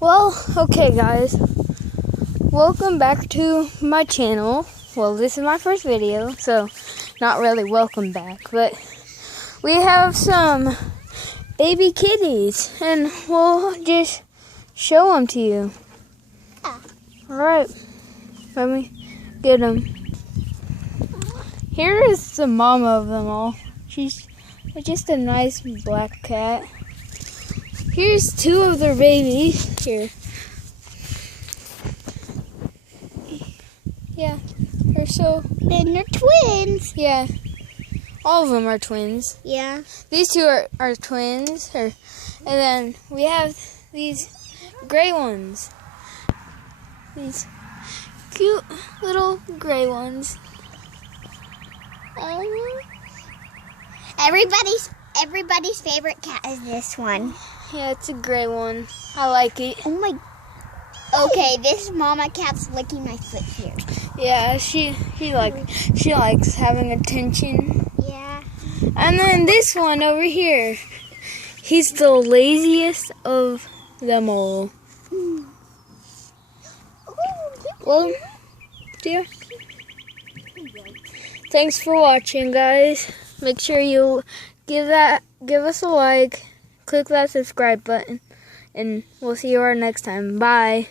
Well, okay guys, welcome back to my channel. Well, this is my first video, so not really welcome back, but we have some baby kitties, and we'll just show them to you. Yeah. Alright, let me get them. Here is the mama of them all. She's just a nice black cat. Here's two of their babies. Here. Yeah, they're so... Then they're twins. Yeah, all of them are twins. Yeah. These two are twins. And then we have these gray ones. These cute little gray ones. Everybody's favorite cat is this one. Yeah, it's a gray one. I like it. Oh my. Okay, this mama cat's licking my foot here. Yeah, she likes having attention. Yeah. And then this one over here, he's the laziest of them all. Well, yeah. Thanks for watching, guys. Make sure you give us a like, click that subscribe button, and we'll see you our next time. Bye.